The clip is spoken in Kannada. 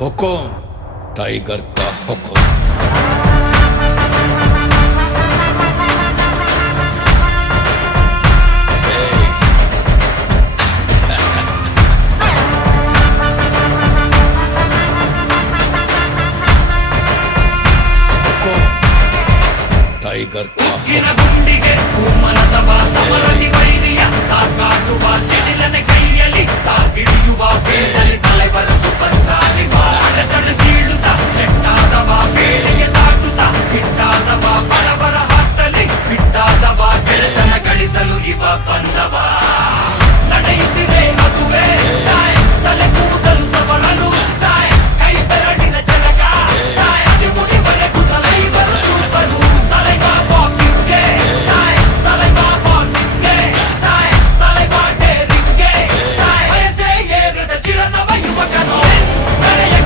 हुकुम टाइगर का हुकुम। टाइगर का ಗುಂಡಿಗೆ ಮನದವ ಸಮರದಿ ಬೈರಿಯ ಕಾಟುವ ಸಿಡಿಲನೆ ಕೈಯಲ್ಲಿ ತಾಗಿಡಿಯುವ ಬೇಡಲಿ